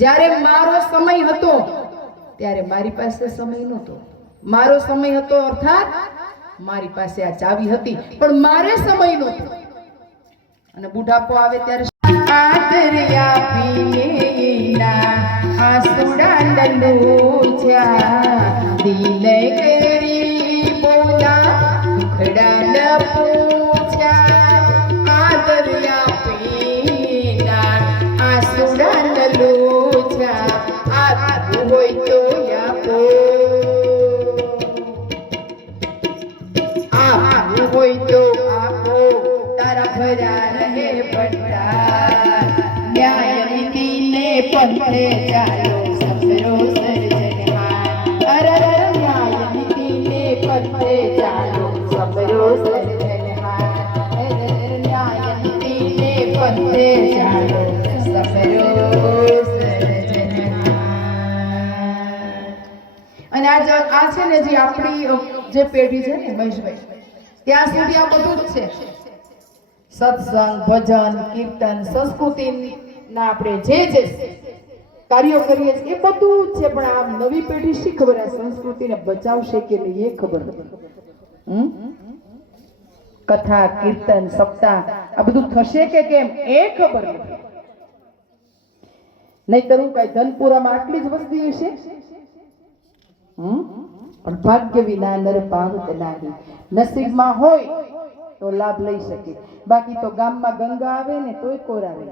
જ્યારે મારો સમય હતો ત્યારે મારી પાસે સમય નહોતો. મારો સમય હતો અર્થાત મારી પાસે આ ચાવી હતી, પણ મારે સમય નહોતો. અને બુઢાપો આવે ત્યારે આદરિયા પીના આસુડા લલુચા દિલે કરી બોલા ખડા ન પૂછા. આદરિયા પીના આસુડા લલુચા આપવું હોય તો આપો, આપવું હોય તો આપો, તારા ભરા રહે ભંડાર. ન્યાય નીતિને પંથે ચાલો સસરો સર્જનહાર. ન્યાય નીતિને પંથે ચાલો સસરો સર્જનહાર. ન્યાય નીતિને પંથે ચાલો સસરો સર્જનહાર. અને આ છે ને જે આપણી જે પેઢી છે ને મહેશભાઈ, ત્યાં સુધી આ બધું જ છે. સત્સંગ, ભજન, કીર્તન, સંસ્કૃતિ ના આપણે જે જે કાર્યો કરીએ છીએ એ બધું જ છે. પણ આ નવી પેઢી શી ખબર આ સંસ્કૃતિને બચાવશે કે નહીં એ ખબર નથી. કથા, કીર્તન, સપ્તાહ આ બધું થશે કે કેમ એ ખબર નથી. નહીતર હું કઈ ધનપુરામાં આટલી જ વસ્તી હશે. પણ ભાગ્ય વિના નર પાવત નહીં. નસીબમાં હોય તો લાભ લઈ શકે, બાકી તો ગામમાં ગંગા આવે ને તોય કોરાવે.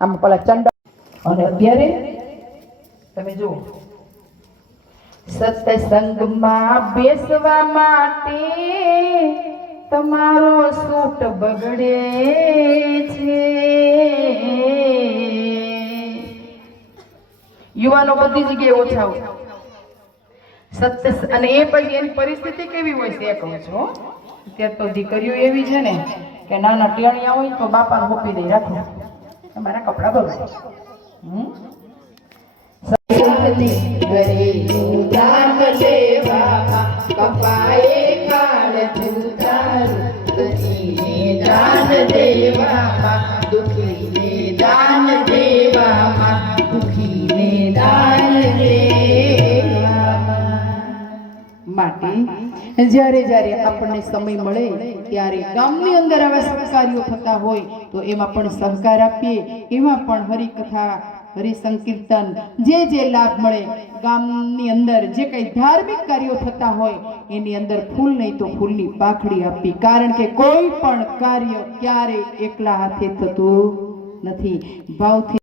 આમ પેલા ચંડા. અને અત્યારે તમે જુઓ, સત્સંગમાં બેસવા માટે તમારો સૂટ બગડે છે. યુવાનો બધી જગ્યાએ ઓછા હોય. અને એ પછી એની પરિસ્થિતિ કેવી હોય છે એ કહું છું. અત્યારે તો દીકરીઓ એવી છે ને કે નાના ટેણિયા હોય તો બાપાને મોકલી દઈ, રાખો તમારા કપડા બગડે. માટે જ્યારે જ્યારે આપણને સમય મળે ત્યારે ગામની અંદર આવા સત્કાર્યો થતા હોય તો એમાં પણ સહકાર આપીએ. એમાં પણ હરિકથા, હરિસંકીર્તન જે જે લાભ મળે, ગામની અંદર જે કંઈ ધાર્મિક કાર્યો થતા હોય એની અંદર ફૂલ નહીં તો ફૂલની પાખડી આપી. કારણ કે કોઈ પણ કાર્ય ક્યારેય એકલા હાથે થતું નથી. ભાવથી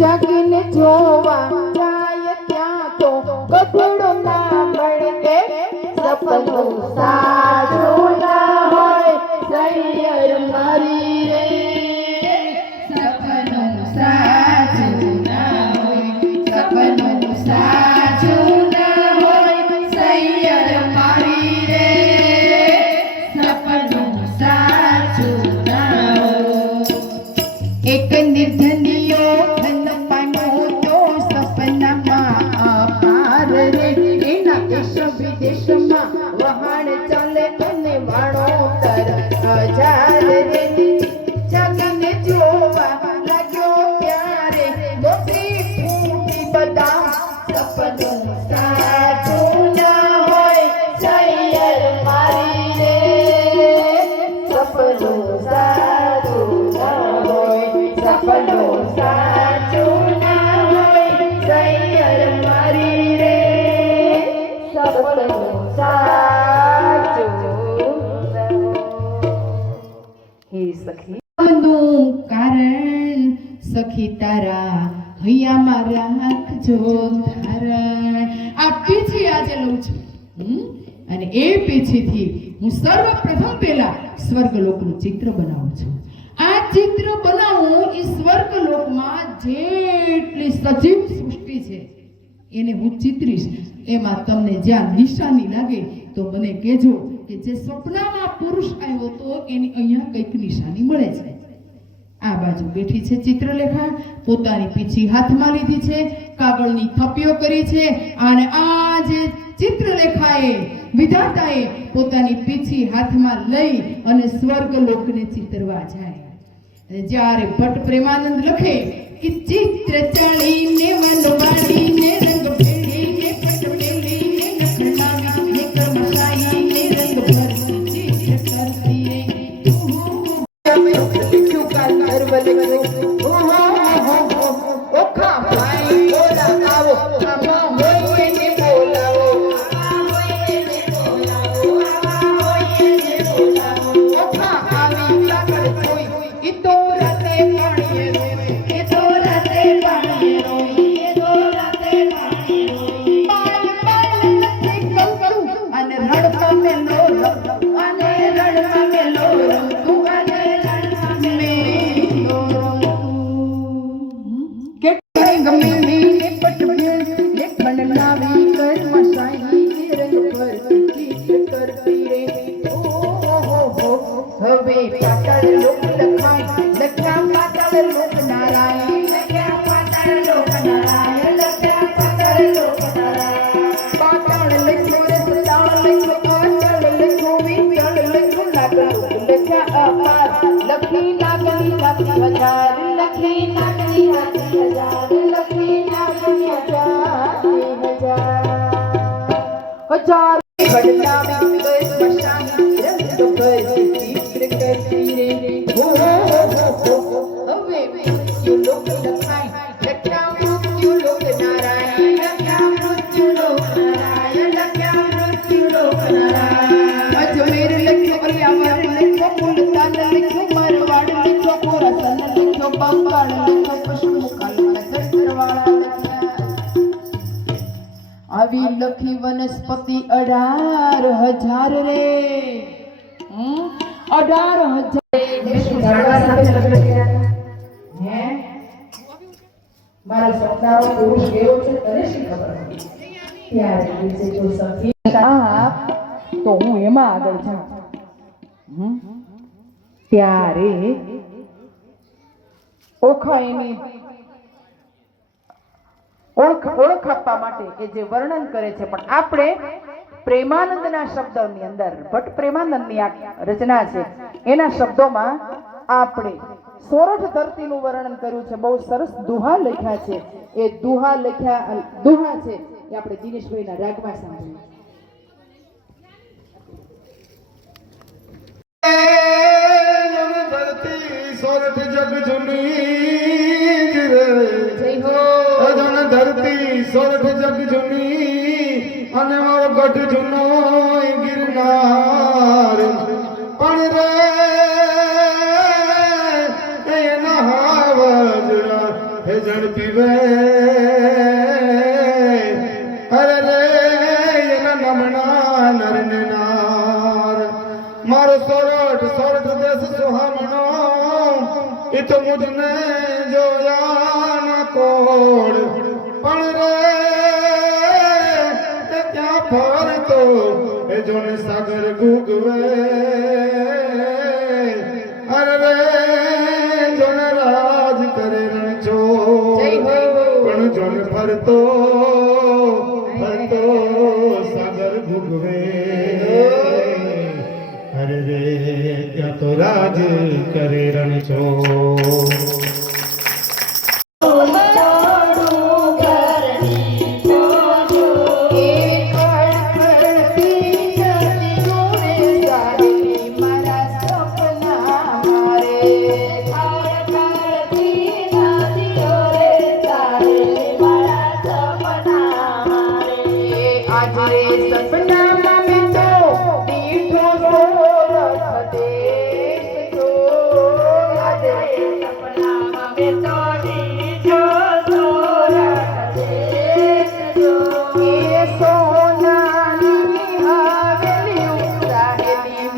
જાગીને જોવા જાય ત્યાં તો ગધેડો ના મળે, સપનું સાચું ના હોય સૈયર મારી રે. સપનું સાચું ના હોય, સપનું સાચું ના હોય સૈયર મારી રે. સપનું સાચું ના હોય. એક નિર્ધનિયો વિદેશમાં વહાણ ચાલે અને વાણોતર હજાર રે. જાગીને જોવા લાગ્યો ત્યારે મોતી ફૂટી બદામ. સપનું સાચું ના હોય સૈયર મારી રે. સપનું સાચું ના હોય, સપનું સાચું ના હોય સૈયર મારી રે. હે સખી નું કારણ સખી તારા હૈયામાં રાખજો ધારણ. આ પીછી આજે લઉં છું અને એ પીછીથી હું સર્વપ્રથમ પહેલા સ્વર્ગલોકનું ચિત્ર બનાવું છું. આ ચિત્ર બનાવું એ સ્વર્ગલોકમાં જેટલી સજીવ સૃષ્ટિ છે એને હું ચિત્રીશ. એમાં તમને જ્યાં નિશાની લાગે તો મને કહેજો કે જે સપનામાં પુરુષ આવ્યો તો એની અહીંયા કંઈક નિશાની મળે છે. આ બાજુ બેઠી છે ચિત્રલેખા, પોતાની પીછી હાથમાં લીધી છે, કાગળની થપ્પીઓ કરી છે અને આ જે ચિત્રલેખાએ વિધાતાએ પોતાની પીછી હાથમાં લઈ અને સ્વર્ગલોકને ચિતરવા જાય. અને જ્યારે ભટ્ટ પ્રેમાનંદ લખે કે ચિત્ર ચડીને વનવાડીને રંગ ભેળીને પટ મેલીને નખડાવીને કર્મશાહીને રંગ ભરતી ચિત્ર કરતી રે લખ્યું કાલ ગર્વ લખ્યું ઓખા ભાઈ બોલા આવો આમાં હોય ને બોલાવો ઓખા આવી લાગડ કોઈ ઈ તો રાતે પાણીએ રોય એ તો રાતે પાણીએ રોય એ તો રાતે પાણીએ રોય બાળ બાળ લખે કંકુ અને રડવા મેલો અને રડવા મેલો તું અને રડવા મેલો કેટલાય ગમેલી ને પટમેલ ને ખંડલાવી કર્મશાહી રંગ પર ચિત્ર કરતી રે હવે પાતાળ લોક લખાય લખ્યા પાતાળ લોક નારાયણ લખ્યા પાતાળ લોક નારાયણ લખ્યા પાતાળ લોક નારાયણ પાતાળ લખ્યો રે સતાળ લખ્યો પાતાળ લખ્યો વિચાળ લખ્યો નાગર લખ્યા અપાર લખી નાગરી લખી હજાર લખી નાગરી લખી હજાર લખી નાગરી હજાર ખડલાવી કર્મશાહી રંગ પર ચિત્ર કરતી રે હવે મૃત્યુ લોક લખાય લખ્યા મૃત્યુ લોક નારાયણ લખ્યા મૃત્યુ લોક નારાયણ લખ્યા મૃત્યુ લોક નારાયણ અજમેર લખ્યો કલ્યાવર લખ્યો મુલતાન લખ્યો મારવાડ લખ્યો ખોરાસન લખ્યો બંગાળ લખ્યો પશ્ચિમકાલ સરવાળા લખ્યા આવી લખી વનસ્પતિ 18,000 રે 18,000 ઝાડવા સાથે લગ્ન કર્યા હે મારો સપનારો પુરુષ કેવો છે તને શી ખબર ત્યારે દિવસે જો સખી તો હું એમાં આગળ જાઉં ત્યારે ઓળખ આપવા માટે કે જે વર્ણન કરે છે પણ આપણે પ્રેમાનંદના શબ્દોની અંદર ભટ્ટ પ્રેમાનંદની આ રચના છે એના શબ્દોમાં આપણે સોરઠ ધરતીનું વર્ણન કર્યું છે બહુ સરસ દુહા લખ્યા છે એ દુહા છે એ આપણે દિનેશભાઈના રાગમાં સાંભળ્યું સોરઠ જગ જુની ધરતી સોરઠ જગ જુની અને મારો ગઢ જુનો ગિરનાર પણ રે એના હાવજરા હે જણ પીવે અરે રે એના નમણા નરને નાર મારો સોરઠ દેશ સુહામણો એ તો મુझने જોયા ના કોડ પણ રે ત્યાં ફરતો એ જોને સાગર ગુગવે અરે રે જોને રાજ કરે રણછો પણ જોને ફરતો સાગર ગુગવે અરે રે ત્યાં તો રાજ કરે રણછો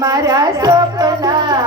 મારા સપના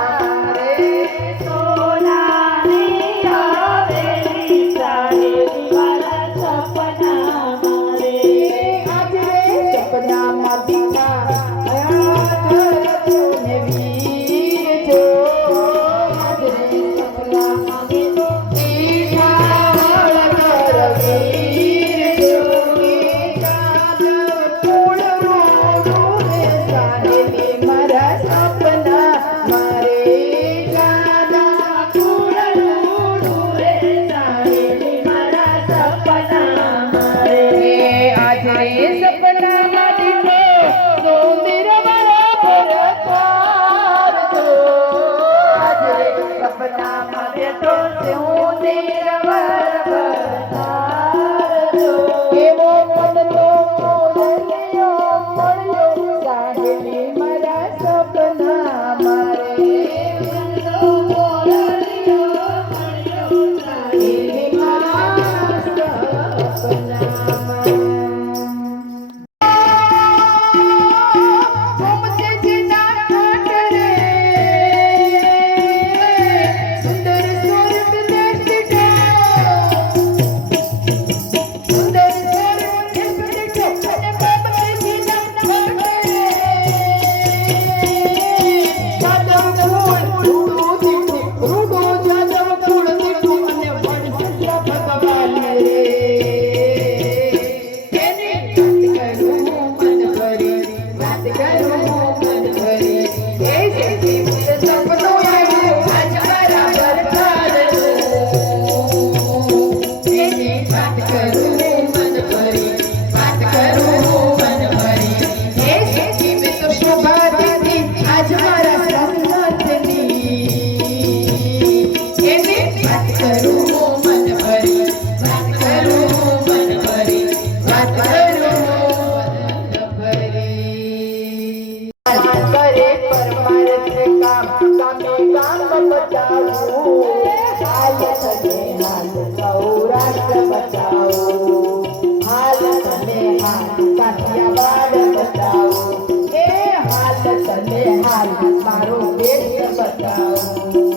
બચાવું હાલ તને હાલ સૌરાષ્ટ્ર બચાવું હાલ તને હાલ કાઠિયાવાડ બચાવું એ હાલ તને હાલ મારો દેશ બચાવું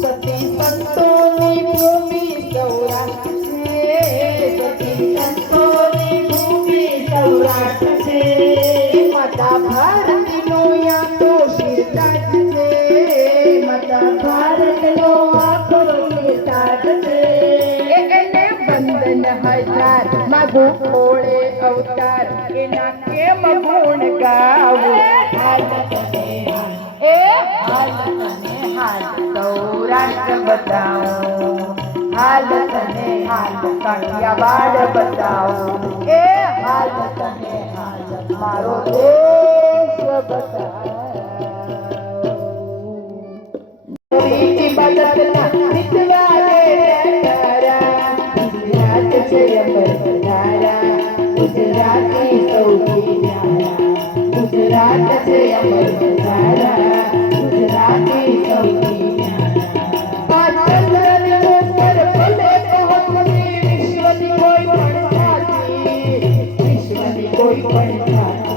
સતી સંતોની ભૂમિ સૌરાષ્ટ્ર છે સતી સંતોની ભૂમિ સૌરાષ્ટ્ર છે માતા ભારતીનો યા તો શિરતાજ છે માતા ભારતનો આખો શિરતાજ છે એને બંધન હજાર માગું ઓળે અવતાર એના કેમ ગુણ ગાવું હાલ તને હાલ એ હાલ તને હાલ સૌરાષ્ટ્ર બતાવું હાલ તને હાલ કાઠિયાવાડ બતાવું એ હાલ તને હાલ મારો દેશ બતાવું ઇબાદતના રીતવા દે તારા ગુજરાત છે અમર વધારા ગુજરાતી સૌથી ન્યારા ગુજરાત છે અમર વધારા ગુજરાતી સૌથી ન્યારા ચંદ્રની ઉપર ભલે પહોંચી વિશ્વની કોઈ પણ જાતિ વિશ્વની કોઈ પણ જાતિ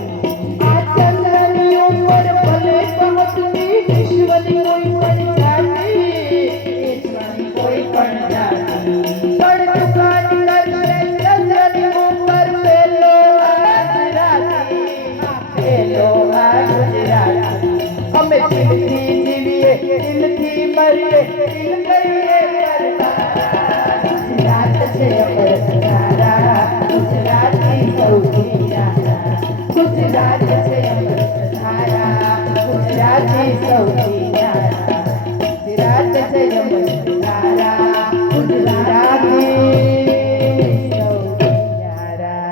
આ ચંદ્રની ઉપર ભલે પહોંચી વિશ્વની કોઈ પણ જાતિ વિશ્વની કોઈ પણ જાતિ પણ દુકાન કરશે ચંદ્રની ઉપર પેલો ગુજરાતી પેલો ગુજરાતી અમે દિલથી જીવીએ દિલથી મરીએ દિલ કરીએ ગુજરાત છે અમર વધારા ગુજરાતી સૌથી ન્યારા ગુજરાત છે અમર વધારા ગુજરાતી સૌથી ન્યારા ગુજરાત છે અમર વધારા ગુજરાતી સૌથી ન્યારા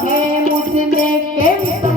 કહે મુझने કેમ